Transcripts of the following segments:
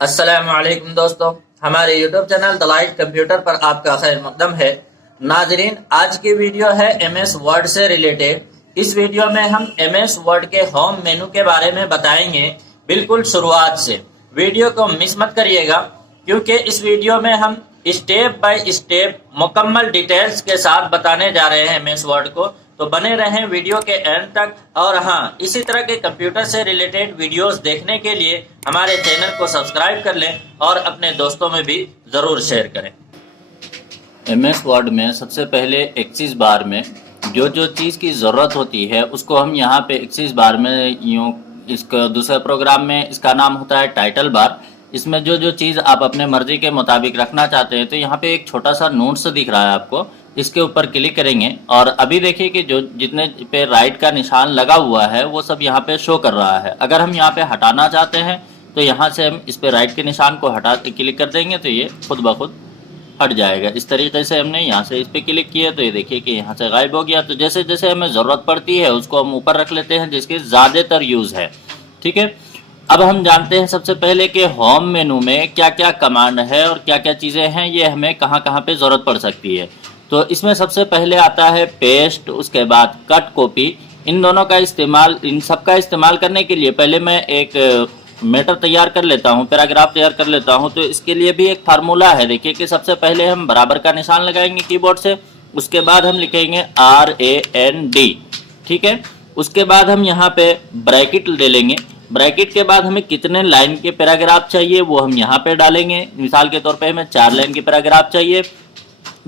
अस्सलामुअलैकुम दोस्तों, हमारे YouTube channel the light computer पर आपका खैर मकदम है। नाजरीन, आज की वीडियो है एमएस वर्ड से रिलेटेड। इस वीडियो में हम एमएस वर्ड के होम मेनू के बारे में बताएंगे, बिल्कुल शुरुआत से। वीडियो को मिस मत करिएगा, क्योंकि इस वीडियो में हम स्टेप बाय स्टेप मुकम्मल डिटेल्स के साथ बताने जा रहे हैं एमएस वर्ड को। तो बने रहें वीडियो के एंड तक। और हाँ, इसी तरह के कंप्यूटर से रिलेटेड वीडियोस देखने के लिए हमारे चैनल को सब्सक्राइब कर लें और अपने दोस्तों में भी ज़रूर शेयर करें। एमएस वर्ड में सबसे पहले एक्सिस बार में जो जो चीज़ की ज़रूरत होती है उसको हम यहाँ पे एक्सिस बार में यूँ, इसका दूसरे प्रोग्राम में इसका नाम होता है टाइटल बार। इसमें जो जो चीज़ आप अपने मर्जी के मुताबिक रखना चाहते हैं, तो यहाँ पे एक छोटा सा नोट्स दिख रहा है आपको, इसके ऊपर क्लिक करेंगे और अभी देखिए कि जो जितने पे राइट का निशान लगा हुआ है वो सब यहाँ पे शो कर रहा है। अगर हम यहाँ पे हटाना चाहते हैं तो यहाँ से हम इस पे राइट के निशान को हटा के क्लिक कर देंगे तो ये खुद ब खुद हट जाएगा। इस तरीके से हमने यहाँ से इस पे क्लिक किया तो ये देखिए कि यहाँ से गायब हो गया। तो जैसे जैसे हमें ज़रूरत पड़ती है उसको हम ऊपर रख लेते हैं, जिसकी ज़्यादातर यूज़ है। ठीक है, अब हम जानते हैं सबसे पहले कि होम मेनू में क्या क्या कमांड है और क्या क्या चीज़ें हैं, ये हमें कहाँ कहाँ पे ज़रूरत पड़ सकती है। तो इसमें सबसे पहले आता है पेस्ट, उसके बाद कट कॉपी। इन दोनों का इस्तेमाल, इन सब का इस्तेमाल करने के लिए पहले मैं एक मैटर तैयार कर लेता हूँ, पैराग्राफ तैयार कर लेता हूँ। तो इसके लिए भी एक फार्मूला है। देखिए कि सबसे पहले हम बराबर का निशान लगाएंगे कीबोर्ड से, उसके बाद हम लिखेंगे RAND। ठीक है, उसके बाद हम यहाँ पे ब्रैकेट ले लेंगे। ब्रैकेट के बाद हमें कितने लाइन के पैराग्राफ चाहिए वो हम यहाँ पे डालेंगे। मिसाल के तौर पे हमें 4 लाइन के पैराग्राफ चाहिए,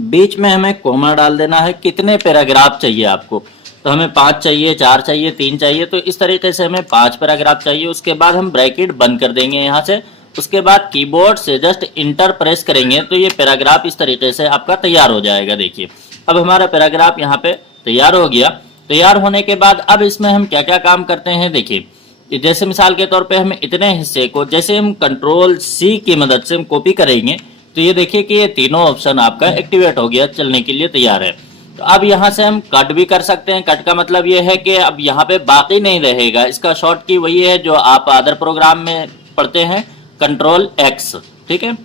बीच में हमें कोमा डाल देना है। कितने पैराग्राफ चाहिए आपको, तो हमें 5 चाहिए, 4 चाहिए, 3 चाहिए, तो इस तरीके से हमें 5 पैराग्राफ चाहिए। उसके बाद हम ब्रैकेट बंद कर देंगे यहाँ से। उसके बाद कीबोर्ड से जस्ट इंटर प्रेस करेंगे तो ये पैराग्राफ इस तरीके से आपका तैयार हो जाएगा। देखिए अब हमारा पैराग्राफ यहाँ पे तैयार हो गया। तैयार होने के बाद अब इसमें हम क्या क्या काम करते हैं, देखिए जैसे मिसाल के तौर पे हम इतने हिस्से को जैसे हम Ctrl+C की मदद से हम कॉपी करेंगे तो ये देखिए कि ये तीनों ऑप्शन आपका एक्टिवेट हो गया, चलने के लिए तैयार है। तो अब यहाँ से हम कट भी कर सकते हैं। कट का मतलब ये है कि अब यहाँ पे बाकी नहीं रहेगा। इसका शॉर्ट की वही है जो आप अदर प्रोग्राम में पढ़ते हैं, Ctrl+X। ठीक है,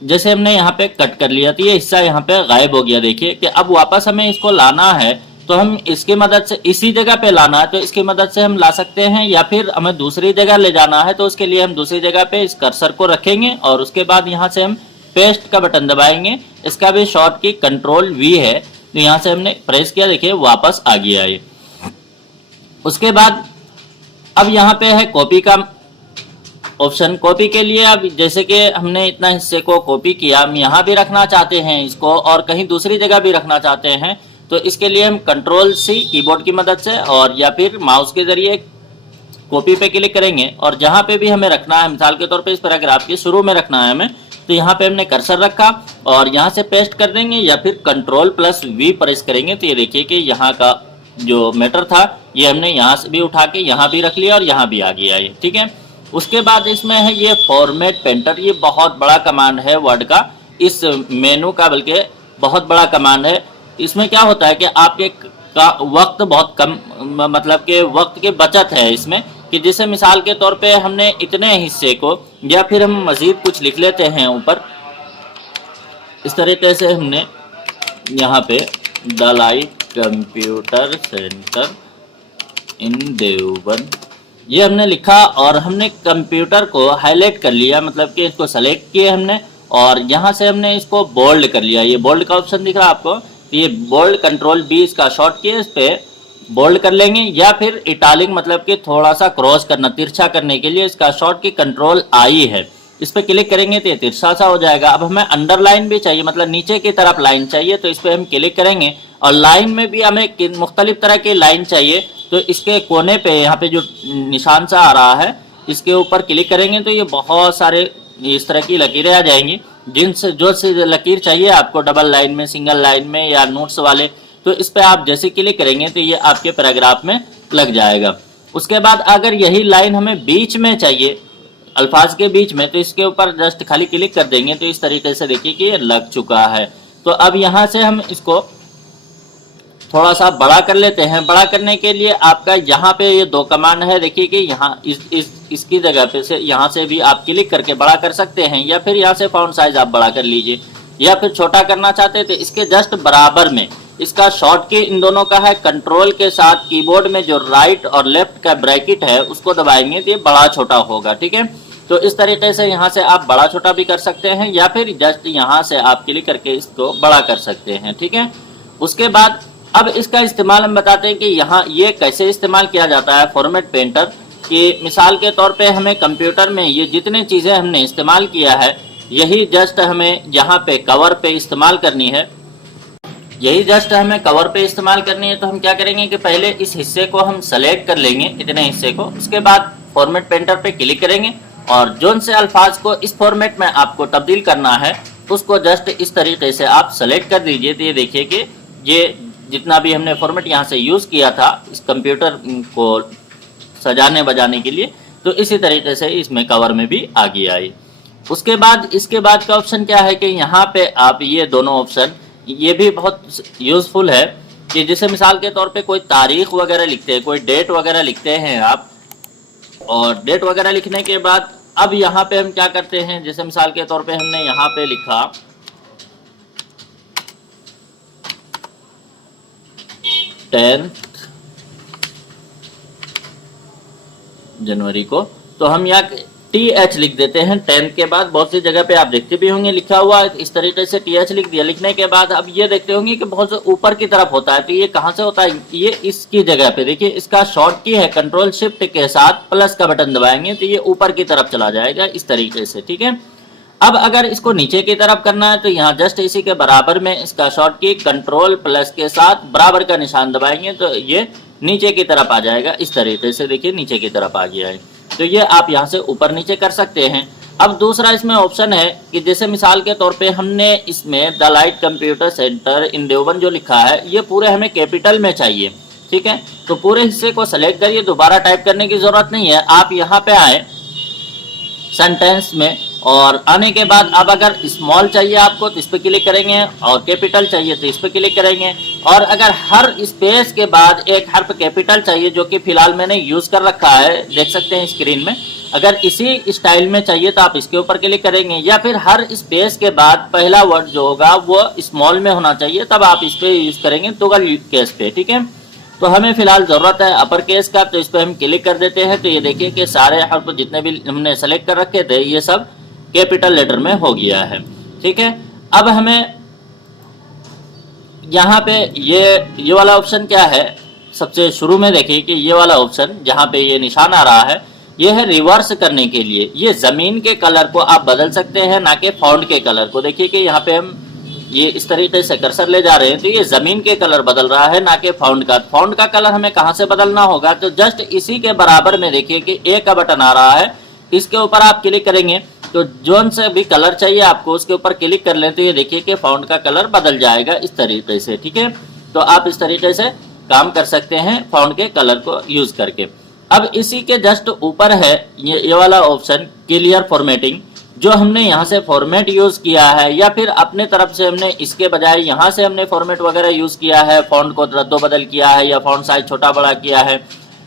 जैसे हमने यहाँ पे कट कर लिया तो ये हिस्सा यहाँ पे गायब हो गया। देखिए कि अब वापस हमें इसको लाना है तो हम इसकी मदद से, इसी जगह पे लाना है तो इसकी मदद से हम ला सकते हैं, या फिर हमें दूसरी जगह ले जाना है तो उसके लिए हम दूसरी जगह पे इस कर्सर को रखेंगे और उसके बाद यहाँ से हम पेस्ट का बटन दबाएंगे। इसका भी शॉर्ट की Ctrl+V है। तो यहाँ से हमने प्रेस किया, देखिए वापस आ गया ये। उसके बाद अब यहाँ पे है कॉपी का ऑप्शन। कॉपी के लिए अब जैसे कि हमने इतना हिस्से को कॉपी किया, हम यहाँ भी रखना चाहते हैं इसको और कहीं दूसरी जगह भी रखना चाहते हैं, तो इसके लिए हम Ctrl+C कीबोर्ड की मदद से और या फिर माउस के जरिए कॉपी पे क्लिक करेंगे और जहाँ पे भी हमें रखना है, मिसाल के तौर पे इस पैराग्राफ के शुरू में रखना है हमें, तो यहाँ पे हमने कर्सर रखा और यहाँ से पेस्ट कर देंगे या फिर Ctrl+V प्रेस करेंगे तो ये देखिए कि यहाँ का जो मैटर था ये हमने यहाँ से भी उठा के यहाँ भी रख लिया और यहाँ भी आ गया ये। ठीक है, उसके बाद इसमें है ये फॉर्मेट पेंटर। ये बहुत बड़ा कमांड है वर्ड का, इस मेनू का बल्कि बहुत बड़ा कमांड है। इसमें क्या होता है कि आपके का वक्त बहुत कम, मतलब कि वक्त की बचत है इसमें, कि जैसे मिसाल के तौर पे हमने इतने हिस्से को, या फिर हम मज़ीद कुछ लिख लेते हैं ऊपर, इस तरीके से हमने यहाँ पे द लाइट कंप्यूटर सेंटर इन देवबंद ये हमने लिखा और हमने कंप्यूटर को हाईलाइट कर लिया, मतलब कि इसको सेलेक्ट किए हमने और यहाँ से हमने इसको बोल्ड कर लिया। ये बोल्ड का ऑप्शन दिख रहा है आपको, तो ये बोल्ड Ctrl+B इसका शॉर्ट की, इस पे बोल्ड कर लेंगे, या फिर इटालिक मतलब कि थोड़ा सा क्रॉस करना, तिरछा करने के लिए इसका शॉर्ट की Ctrl+I है। इस पे क्लिक करेंगे तो ये तिरछा सा हो जाएगा। अब हमें अंडरलाइन भी चाहिए, मतलब नीचे की तरफ लाइन चाहिए, तो इस पे हम क्लिक करेंगे और लाइन में भी हमें मुख्तलिफ तरह की लाइन चाहिए, तो इसके कोने पे यहाँ पे जो निशान सा आ रहा है इसके ऊपर क्लिक करेंगे तो ये बहुत सारे इस तरह की लकीरें आ जाएंगी। जिनसे जो से लकीर चाहिए आपको, डबल लाइन में, सिंगल लाइन में या नोट्स वाले, तो इस पे आप जैसे क्लिक करेंगे तो ये आपके पैराग्राफ में लग जाएगा। उसके बाद अगर यही लाइन हमें बीच में चाहिए, अल्फाज के बीच में, तो इसके ऊपर जस्ट खाली क्लिक कर देंगे तो इस तरीके से देखिए कि ये लग चुका है। तो अब यहाँ से हम इसको थोड़ा सा बड़ा कर लेते हैं। बड़ा करने के लिए आपका यहाँ पे ये दो कमांड है, देखिए कि यहाँ इसकी जगह पे से यहाँ से भी आप क्लिक करके बड़ा कर सकते हैं, या फिर यहाँ से फॉन्ट साइज आप बड़ा कर लीजिए, या फिर छोटा करना चाहते हैं तो इसके जस्ट बराबर में इसका शॉर्ट की इन दोनों का है, कंट्रोल के साथ कीबोर्ड में जो राइट और लेफ्ट का ब्रैकेट है उसको दबाएंगे तो ये बड़ा छोटा होगा। ठीक है, तो इस तरीके से यहाँ से आप बड़ा छोटा भी कर सकते हैं, या फिर जस्ट यहाँ से आप क्लिक करके इसको बड़ा कर सकते हैं। ठीक है, उसके बाद अब इसका इस्तेमाल हम बताते हैं कि यहाँ ये कैसे इस्तेमाल किया जाता है फॉर्मेट पेंटर की। मिसाल के तौर पे हमें कंप्यूटर में ये जितने चीज़ें हमने इस्तेमाल किया है यही जस्ट हमें यहाँ पे कवर पे इस्तेमाल करनी है, यही जस्ट हमें कवर पे इस्तेमाल करनी है। तो हम क्या करेंगे कि पहले इस हिस्से को हम सेलेक्ट कर लेंगे, इतने हिस्से को, उसके बाद फॉर्मेट पेंटर पे क्लिक करेंगे और जोन से अल्फाज को इस फॉर्मेट में आपको तब्दील करना है उसको जस्ट इस तरीके से आप सेलेक्ट कर दीजिए। तो ये देखिए कि ये जितना भी हमने फॉर्मेट यहाँ से यूज़ किया था इस कंप्यूटर को सजाने बजाने के लिए, तो इसी तरीके से इसमें कवर में भी आ गया है। उसके बाद इसके बाद का ऑप्शन क्या है कि यहाँ पे आप ये दोनों ऑप्शन, ये भी बहुत यूज़फुल है कि जैसे मिसाल के तौर पे कोई तारीख वगैरह लिखते हैं, कोई डेट वगैरह लिखते हैं आप, और डेट वगैरह लिखने के बाद अब यहाँ पे हम क्या करते हैं, जैसे मिसाल के तौर पे हमने यहाँ पे लिखा 10 जनवरी को, तो हम यहाँ TH लिख देते हैं 10 के बाद। बहुत सी जगह पे आप देखते भी होंगे लिखा हुआ इस तरीके से TH लिख दिया। लिखने के बाद अब ये देखते होंगे कि बहुत से ऊपर की तरफ होता है, तो ये कहाँ से होता है, ये इसकी जगह पे देखिए इसका शॉर्ट की है, कंट्रोल शिफ्ट के साथ प्लस का बटन दबाएंगे तो ये ऊपर की तरफ चला जाएगा इस तरीके से। ठीक है, अब अगर इसको नीचे की तरफ करना है तो यहाँ जस्ट इसी के बराबर में इसका शॉर्ट की कंट्रोल प्लस के साथ बराबर का निशान दबाएंगे तो ये नीचे की तरफ आ जाएगा इस तरीके से। देखिए नीचे की तरफ आ गया है, तो ये आप यहाँ से ऊपर नीचे कर सकते हैं। अब दूसरा इसमें ऑप्शन है कि जैसे मिसाल के तौर पे हमने इसमें द लाइट कंप्यूटर सेंटर इन देवबंद जो लिखा है ये पूरे हमें कैपिटल में चाहिए। ठीक है, तो पूरे हिस्से को सेलेक्ट करिए, दोबारा टाइप करने की जरूरत नहीं है। आप यहाँ पे आए सेंटेंस में, और आने के बाद अब अगर स्मॉल चाहिए आपको तो इस पर क्लिक करेंगे, और कैपिटल चाहिए तो इस पर क्लिक करेंगे, और अगर हर स्पेस के बाद एक हर्फ कैपिटल चाहिए जो कि फिलहाल मैंने यूज कर रखा है, देख सकते हैं स्क्रीन में, अगर इसी स्टाइल में चाहिए तो आप इसके ऊपर क्लिक करेंगे, या फिर हर स्पेस के बाद पहला वर्ड जो होगा वो स्मॉल में होना चाहिए, तब आप इस पे यूज करेंगे टॉगल केस पे। ठीक है, तो हमें फिलहाल जरूरत है अपर केस का, तो इस पर हम क्लिक कर देते हैं। तो ये देखिए कि सारे हर्फ जितने भी हमने सेलेक्ट कर रखे थे ये सब कैपिटल लेटर में हो गया है। ठीक है, अब हमें यहाँ पे ये वाला ऑप्शन क्या है, सबसे शुरू में देखिए कि ये वाला ऑप्शन जहाँ पे ये निशान आ रहा है ये है रिवर्स करने के लिए। ये जमीन के कलर को आप बदल सकते हैं, ना कि फॉन्ट के कलर को। देखिए कि यहाँ पे हम ये इस तरीके से कर्सर ले जा रहे हैं तो ये जमीन के कलर बदल रहा है, ना कि फॉन्ट का। फॉन्ट का कलर हमें कहाँ से बदलना होगा, तो जस्ट इसी के बराबर में देखिए कि ए का बटन आ रहा है, इसके ऊपर आप क्लिक करेंगे तो जोन से भी कलर चाहिए आपको उसके ऊपर क्लिक कर लें तो ये देखिए कि फॉन्ट का कलर बदल जाएगा इस तरीके से। ठीक है, तो आप इस तरीके से काम कर सकते हैं फॉन्ट के कलर को यूज करके। अब इसी के जस्ट ऊपर है ये वाला ऑप्शन क्लियर फॉर्मेटिंग, जो हमने यहाँ से फॉर्मेट यूज किया है, या फिर अपने तरफ से हमने इसके बजाय यहाँ से हमने फॉर्मेट वगैरह यूज किया है, फॉन्ट को रद्दो बदल किया है या फॉन्ट साइज छोटा बड़ा किया है।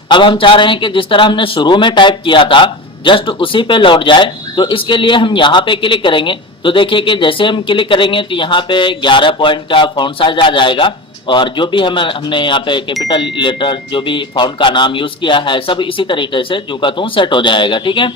अब हम चाह रहे हैं कि जिस तरह हमने शुरू में टाइप किया था जस्ट उसी पे लौट जाए, तो इसके लिए हम यहाँ पे क्लिक करेंगे तो देखिए कि जैसे हम क्लिक करेंगे तो यहाँ पे 11 पॉइंट का फॉन्ट साइज आ जाएगा, और जो भी हमने यहाँ पे कैपिटल लेटर जो भी फॉन्ट का नाम यूज किया है सब इसी तरीके से जू का तू सेट हो जाएगा। ठीक है,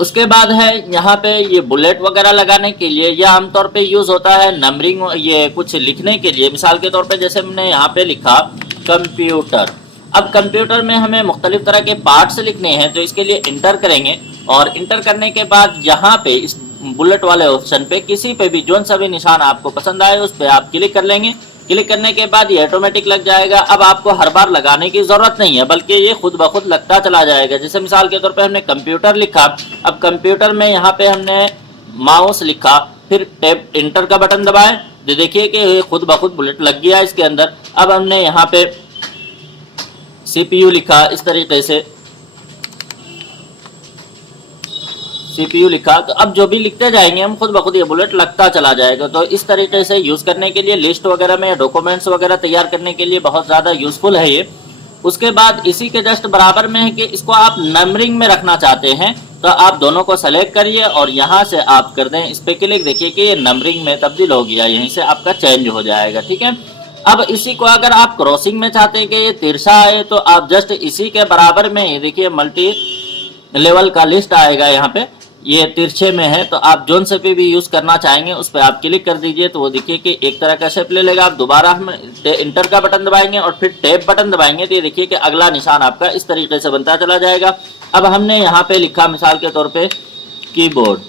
उसके बाद है यहाँ पे ये बुलेट वगैरह लगाने के लिए, या आमतौर पे यूज होता है नंबरिंग, ये कुछ लिखने के लिए। मिसाल के तौर पे जैसे हमने यहाँ पे लिखा कंप्यूटर, अब कंप्यूटर में हमें मुख्तलिफ तरह के पार्ट्स लिखने हैं तो इसके लिए इंटर करेंगे, और इंटर करने के बाद यहाँ पे इस बुलेट वाले ऑप्शन पे किसी पे भी जोन सा भी निशान आपको पसंद आए उस पर आप क्लिक कर लेंगे। क्लिक करने के बाद ये ऑटोमेटिक लग जाएगा। अब आपको हर बार लगाने की जरूरत नहीं है, बल्कि ये खुद ब खुद लगता चला जाएगा। जैसे मिसाल के तौर पे हमने कंप्यूटर लिखा, अब कंप्यूटर में यहाँ पे हमने माउस लिखा, फिर टैब इंटर का बटन दबाए तो देखिए कि खुद ब खुद बुलेट लग गया इसके अंदर। अब हमने यहाँ पे CPU लिखा इस तरीके से CPU लिखा, तो अब जो भी लिखते जाएंगे हम खुद ब खुद ये बुलेट लगता चला जाएगा। तो इस तरीके से यूज़ करने के लिए, लिस्ट वगैरह में डॉक्यूमेंट्स वगैरह तैयार करने के लिए बहुत ज़्यादा यूज़फुल है ये। उसके बाद इसी के जस्ट बराबर में है कि इसको आप नंबरिंग में रखना चाहते हैं, तो आप दोनों को सेलेक्ट करिए और यहाँ से आप कर दें इस पे क्लिक। देखिए कि ये नंबरिंग में तब्दील हो गया, यहीं से आपका चेंज हो जाएगा, ठीक है। अब इसी को अगर आप क्रॉसिंग में चाहते हैं कि ये तिरछा है, तो आप जस्ट इसी के बराबर में ये देखिए मल्टी लेवल का लिस्ट आएगा, यहाँ पे ये तिरछे में है, तो आप जोन से भी यूज करना चाहेंगे उस पर आप क्लिक कर दीजिए, तो वो देखिए कि एक तरह का शेप ले लेगा। आप दोबारा हम इंटर का बटन दबाएंगे और फिर टैब बटन दबाएंगे, तो ये देखिए कि अगला निशान आपका इस तरीके से बनता चला जाएगा। अब हमने यहाँ पे लिखा मिसाल के तौर पे कीबोर्ड,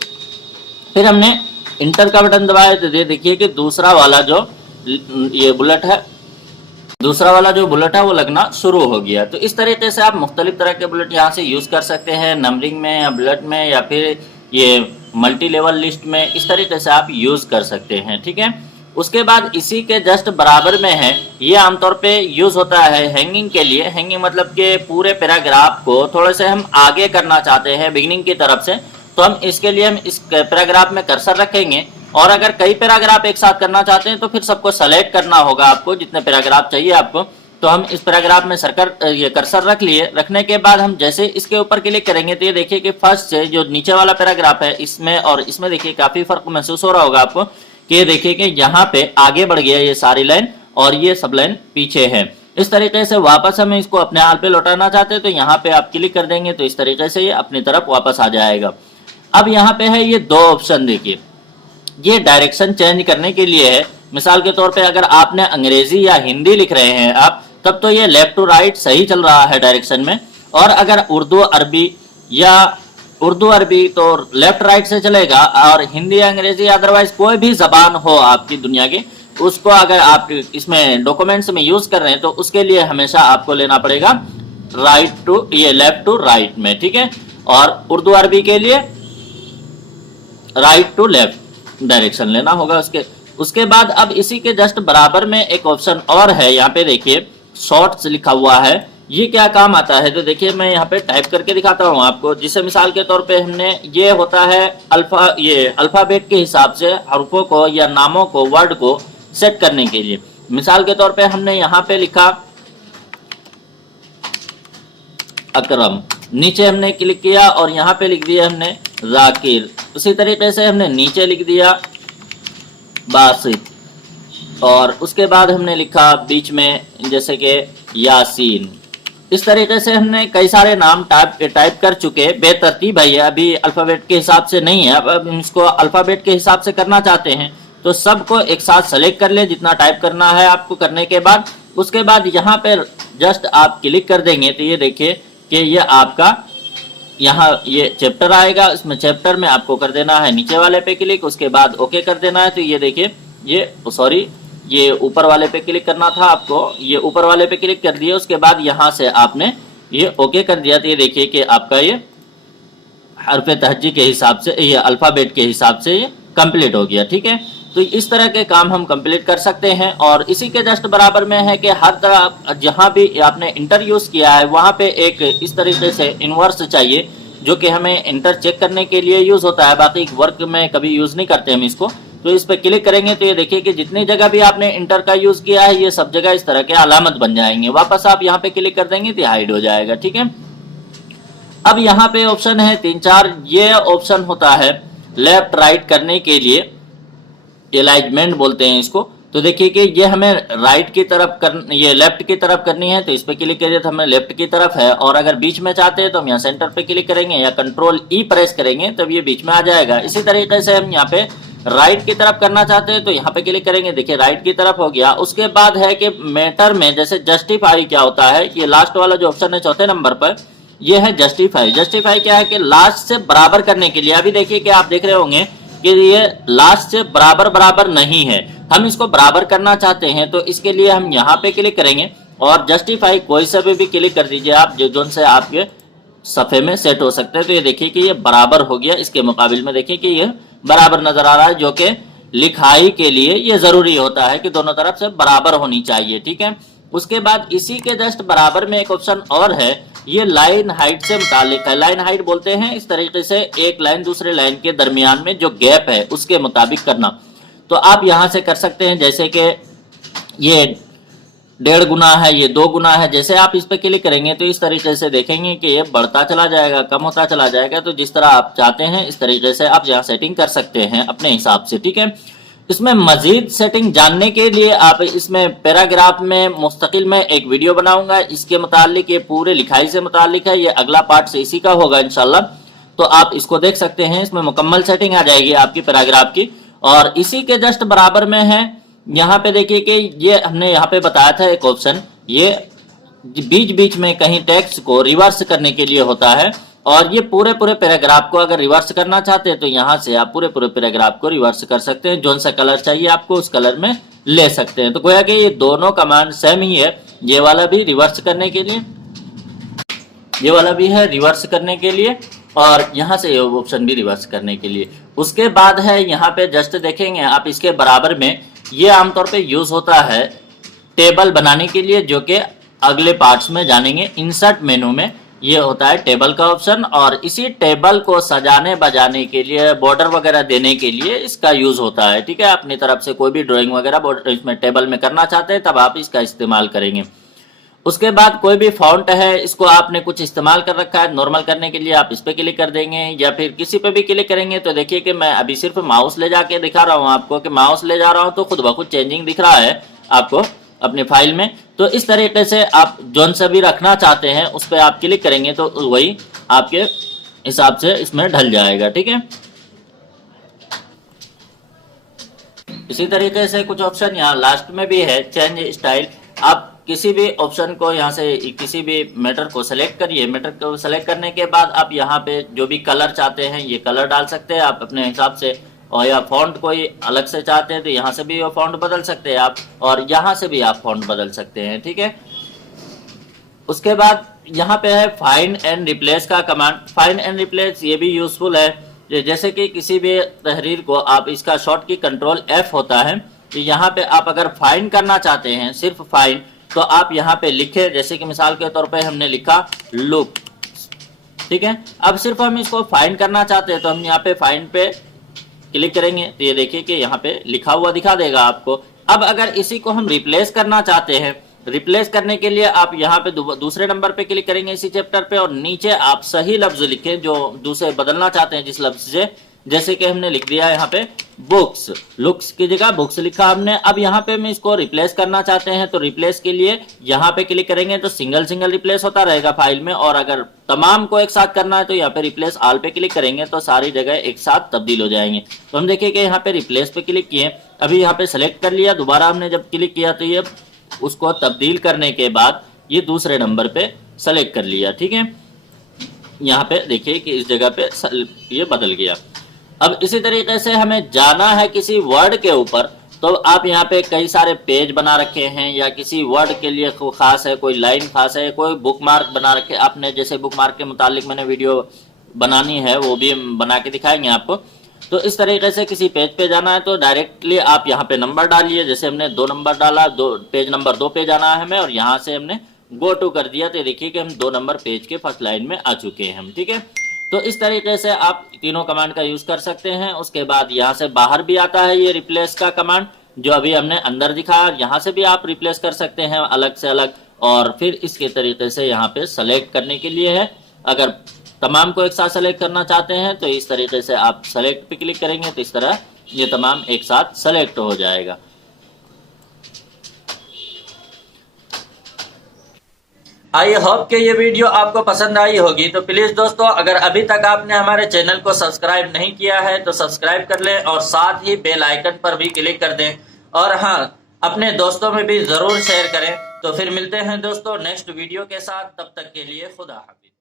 फिर हमने इंटर का बटन दबाया, तो ये देखिए कि दूसरा वाला जो ये बुलेट है, दूसरा वाला जो बुलेट है वो लगना शुरू हो गया। तो इस तरीके से आप मुख्तलिफ तरह के बुलेट यहाँ से यूज़ कर सकते हैं, नंबरिंग में या बुलेट में या फिर ये मल्टी लेवल लिस्ट में, इस तरीके से आप यूज़ कर सकते हैं, ठीक है। उसके बाद इसी के जस्ट बराबर में है, ये आमतौर पे यूज़ होता है हैंगिंग के लिए। हैंगिंग मतलब कि पूरे पैराग्राफ को थोड़े से हम आगे करना चाहते हैं बिगिनिंग की तरफ से, तो हम इसके लिए हम इस पैराग्राफ में कर्सर रखेंगे, और अगर कई पैराग्राफ एक साथ करना चाहते हैं तो फिर सबको सेलेक्ट करना होगा आपको, जितने पैराग्राफ चाहिए आपको। तो हम इस पैराग्राफ में ये कर्सर रख लिए, रखने के बाद हम जैसे इसके ऊपर क्लिक करेंगे तो ये देखिए कि फर्स्ट से जो नीचे वाला पैराग्राफ है इसमें और इसमें देखिए काफी फर्क महसूस हो रहा होगा आपको, कि ये देखिए कि यहाँ पे आगे बढ़ गया ये सारी लाइन और ये सब लाइन पीछे है। इस तरीके से वापस हम इसको अपने हाल पे लौटाना चाहते हैं तो यहाँ पे आप क्लिक कर देंगे, तो इस तरीके से ये अपनी तरफ वापस आ जाएगा। अब यहाँ पे है ये दो ऑप्शन, देखिए ये डायरेक्शन चेंज करने के लिए है। मिसाल के तौर पे अगर आपने अंग्रेजी या हिंदी लिख रहे हैं आप, तब तो ये लेफ्ट टू राइट सही चल रहा है डायरेक्शन में, और अगर उर्दू अरबी तो लेफ्ट राइट से चलेगा, और हिंदी अंग्रेजी अदरवाइज कोई भी जबान हो आपकी दुनिया की, उसको अगर आप इसमें डॉक्यूमेंट्स में यूज कर रहे हैं तो उसके लिए हमेशा आपको लेना पड़ेगा लेफ्ट टू राइट में, ठीक है। और उर्दू अरबी के लिए राइट टू लेफ्ट डायरेक्शन लेना होगा। उसके बाद अब इसी के जस्ट बराबर में एक ऑप्शन और है, यहाँ पे देखिए शॉर्ट्स लिखा हुआ है। ये क्या काम आता है, तो देखिए मैं यहाँ पे टाइप करके दिखाता हूँ आपको। जिसे मिसाल के तौर पे हमने, ये होता है अल्फाबेट के हिसाब से हरफों को या नामों को, वर्ड को सेट करने के लिए। मिसाल के तौर पे हमने यहाँ पे लिखा अकरम, नीचे हमने क्लिक किया और यहाँ पे लिख दिया हमने जाकिर। उसी तरीके से हमने नीचे लिख दिया बासित, और उसके बाद हमने लिखा बीच में जैसे कि यासीन। इस तरीके से हमने कई सारे नाम टाइप कर चुके, बेतरतीब है ये, अभी अल्फाबेट के हिसाब से नहीं है। अब हम इसको अल्फाबेट के हिसाब से करना चाहते हैं तो सबको एक साथ सेलेक्ट कर ले, जितना टाइप करना है आपको। करने के बाद उसके बाद यहाँ पे जस्ट आप क्लिक कर देंगे तो ये देखिए कि ये आपका यहाँ ये चैप्टर आएगा। इसमें चैप्टर में आपको कर देना है नीचे वाले पे क्लिक, उसके बाद ओके कर देना है। तो ये देखिए ये ऊपर वाले पे क्लिक करना था आपको, ये ऊपर वाले पे क्लिक कर दिया, उसके बाद यहाँ से आपने ये ओके कर दिया। तो ये देखिए कि आपका ये हरफ तहज्जी के हिसाब से, ये अल्फाबेट के हिसाब से ये कंप्लीट हो गया, ठीक है। तो इस तरह के काम हम कंप्लीट कर सकते हैं। और इसी के जस्ट बराबर में है कि हर तरह जहाँ भी आपने इंटर यूज किया है वहाँ पे एक इस तरीके से इन्वर्स चाहिए, जो कि हमें इंटर चेक करने के लिए यूज होता है, बाकी वर्क में कभी यूज नहीं करते हम इसको। तो इस पर क्लिक करेंगे तो ये देखिए कि जितनी जगह भी आपने इंटर का यूज किया है ये सब जगह इस तरह के अलामत बन जाएंगे। वापस आप यहाँ पे क्लिक कर देंगे तो हाइड हो जाएगा, ठीक है। अब यहाँ पे ऑप्शन है 3-4, ये ऑप्शन होता है लेफ्ट राइट करने के लिए, अलाइनमेंट बोलते हैं इसको। तो देखिए कि ये हमें राइट की तरफ ये लेफ्ट की तरफ करनी है, तो इस पे क्लिक करिए तो हमें लेफ्ट की तरफ है। और अगर बीच में चाहते हैं तो हम यहाँ सेंटर पे क्लिक करेंगे या कंट्रोल ई प्रेस करेंगे तब ये बीच में आ जाएगा। इसी तरीके से हम यहाँ पे राइट की तरफ करना चाहते हैं तो यहाँ पे क्लिक करेंगे, देखिए राइट की तरफ हो गया। उसके बाद है कि मैटर में जैसे जस्टिफाई क्या होता है, ये लास्ट वाला जो ऑप्शन है चौथे नंबर पर, ये है जस्टिफाई। जस्टिफाई क्या है कि लास्ट से बराबर करने के लिए, अभी देखिए कि आप देख रहे होंगे कि ये लास्ट से बराबर नहीं है, हम इसको बराबर करना चाहते हैं। तो इसके लिए हम यहाँ पे क्लिक करेंगे और जस्टिफाई कोई सा भी क्लिक कर दीजिए आप, जो से आपके सफ़े में सेट हो सकते हैं। तो ये देखिए कि ये बराबर हो गया, इसके मुकाबिल में देखिए कि ये बराबर नजर आ रहा है, जो कि लिखाई के लिए ये जरूरी होता है कि दोनों तरफ से बराबर होनी चाहिए, ठीक है। उसके बाद इसी के जस्ट बराबर में एक ऑप्शन और है, ये लाइन हाइट से मुतालिक है। लाइन हाइट बोलते हैं इस तरीके से एक लाइन दूसरे लाइन के दरमियान में जो गैप है उसके मुताबिक करना। तो आप यहां से कर सकते हैं, जैसे कि ये 1.5 गुना है, ये 2 गुना है। जैसे आप इस पर क्लिक करेंगे तो इस तरीके से देखेंगे कि ये बढ़ता चला जाएगा, कम होता चला जाएगा। तो जिस तरह आप चाहते हैं इस तरीके से आप यहाँ सेटिंग कर सकते हैं अपने हिसाब से, ठीक है। इसमें मजीद सेटिंग जानने के लिए आप इसमें पैराग्राफ में मुस्तकिल में एक वीडियो बनाऊंगा इसके मुतालिक, ये पूरे लिखाई से मुतालिक है, ये अगला पार्ट से इसी का होगा इंशाल्लाह। तो आप इसको देख सकते हैं, इसमें मुकम्मल सेटिंग आ जाएगी आपकी पैराग्राफ की। और इसी के जस्ट बराबर में है, यहाँ पे देखिए कि ये हमने यहाँ पे बताया था एक ऑप्शन, ये बीच बीच में कहीं टेक्स्ट को रिवर्स करने के लिए होता है। और ये पूरे पैराग्राफ को अगर रिवर्स करना चाहते हैं तो यहाँ से आप पूरे पैराग्राफ को रिवर्स कर सकते हैं। जोन सा कलर चाहिए आपको उस कलर में ले सकते हैं। तो गोया कि ये दोनों कमांड सेम ही है, ये वाला भी रिवर्स करने के लिए, ये वाला भी है रिवर्स करने के लिए, और यहाँ से ये ऑप्शन भी रिवर्स करने के लिए। उसके बाद है यहाँ पे जस्ट देखेंगे आप इसके बराबर में, ये आमतौर पे यूज होता है टेबल बनाने के लिए, जो कि अगले पार्ट्स में जानेंगे। इंसर्ट मेनू में ये होता है टेबल का ऑप्शन, और इसी टेबल को सजाने बजाने के लिए, बॉर्डर वगैरह देने के लिए इसका यूज होता है, ठीक है। अपनी तरफ से कोई भी ड्राइंग वगैरह इसमें टेबल में करना चाहते हैं तब आप इसका इस्तेमाल करेंगे। उसके बाद कोई भी फॉन्ट है, इसको आपने कुछ इस्तेमाल कर रखा है नॉर्मल करने के लिए, आप इस पे क्लिक कर देंगे या फिर किसी पे भी क्लिक करेंगे। तो देखिए कि मैं अभी सिर्फ माउस ले जाके दिखा रहा हूँ आपको, कि माउस ले जा रहा हूँ तो खुद ब खुद चेंजिंग दिख रहा है आपको अपने फाइल में। तो इस तरीके से आप जोन से भी रखना चाहते हैं उस पर आप क्लिक करेंगे तो वही आपके हिसाब से इसमें ढल जाएगा, ठीक है। इसी तरीके से कुछ ऑप्शन यहाँ लास्ट में भी है, चेंज स्टाइल। आप किसी भी ऑप्शन को यहाँ से किसी भी मैटर को सेलेक्ट करिए, मैटर को सेलेक्ट करने के बाद आप यहाँ पे जो भी कलर चाहते हैं ये कलर डाल सकते हैं आप अपने हिसाब से। और या फॉन्ट कोई अलग से चाहते हैं तो यहाँ से भी वो फॉन्ट बदल सकते हैं आप, और यहाँ से भी आप फॉन्ट बदल सकते हैं, ठीक है। उसके बाद यहाँ पे है फाइंड एंड रिप्लेस का कमांड। फाइंड एंड रिप्लेस ये भी यूजफुल है, जैसे कि किसी भी तहरीर को आप इसका शॉर्ट की कंट्रोल F होता है। तो यहाँ पे आप अगर फाइंड करना चाहते हैं सिर्फ फाइंड, तो आप यहाँ पे लिखे, जैसे कि मिसाल के तौर पे हमने लिखा लुक, ठीक है। अब सिर्फ हम इसको फाइंड करना चाहते हैं तो हम यहाँ पे फाइंड पे क्लिक करेंगे तो ये देखिए कि यहाँ पे लिखा हुआ दिखा देगा आपको। अब अगर इसी को हम रिप्लेस करना चाहते हैं, रिप्लेस करने के लिए आप यहाँ पे दूसरे नंबर पे क्लिक करेंगे इसी चैप्टर पे, और नीचे आप सही लफ्ज लिखें जो दूसरे बदलना चाहते हैं जिस लफ्ज से। जैसे कि हमने लिख दिया यहाँ पे बुक्स, लुक्स की जगह बुक्स लिखा हमने। अब यहाँ पे हम इसको रिप्लेस करना चाहते हैं तो रिप्लेस के लिए यहाँ पे क्लिक करेंगे तो सिंगल सिंगल रिप्लेस होता रहेगा फाइल में, और अगर तमाम को एक साथ करना है तो यहाँ पे रिप्लेस ऑल पे क्लिक करेंगे तो सारी जगह एक साथ तब्दील हो जाएंगे। तो हम देखिए कि यहाँ पे रिप्लेस पे क्लिक किए, अभी यहाँ पे सेलेक्ट कर लिया, दोबारा हमने जब क्लिक किया तो ये उसको तब्दील करने के बाद ये दूसरे नंबर पे सेलेक्ट कर लिया, ठीक है। यहाँ पे देखिए कि इस जगह पे ये बदल गया। अब इसी तरीके से हमें जाना है किसी वर्ड के ऊपर, तो आप यहाँ पे कई सारे पेज बना रखे हैं या किसी वर्ड के लिए खास है, कोई लाइन खास है, कोई बुक मार्क बना रखे आपने। जैसे बुक मार्क के मुतालिक मैंने वीडियो बनानी है वो भी बना के दिखाएंगे आपको। तो इस तरीके से किसी पेज पे जाना है तो डायरेक्टली आप यहाँ पे नंबर डालिए, जैसे हमने 2 नंबर डाला, पेज नंबर 2 पे जाना है हमें, और यहाँ से हमने गो टू कर दिया तो देखिए कि हम 2 नंबर पेज के फर्स्ट लाइन में आ चुके हैं हम, ठीक है। तो इस तरीके से आप तीनों कमांड का यूज कर सकते हैं। उसके बाद यहाँ से बाहर भी आता है ये रिप्लेस का कमांड जो अभी हमने अंदर दिखाया, यहाँ से भी आप रिप्लेस कर सकते हैं अलग से अलग। और फिर इसके तरीके से यहाँ पे सेलेक्ट करने के लिए है, अगर तमाम को एक साथ सेलेक्ट करना चाहते हैं तो इस तरीके से आप सेलेक्ट पे क्लिक करेंगे तो इस तरह ये तमाम एक साथ सेलेक्ट हो जाएगा। आई होप कि ये वीडियो आपको पसंद आई होगी। तो प्लीज दोस्तों, अगर अभी तक आपने हमारे चैनल को सब्सक्राइब नहीं किया है तो सब्सक्राइब कर लें और साथ ही बेल आइकन पर भी क्लिक कर दें, और हाँ, अपने दोस्तों में भी जरूर शेयर करें। तो फिर मिलते हैं दोस्तों नेक्स्ट वीडियो के साथ, तब तक के लिए खुदा हाफिज।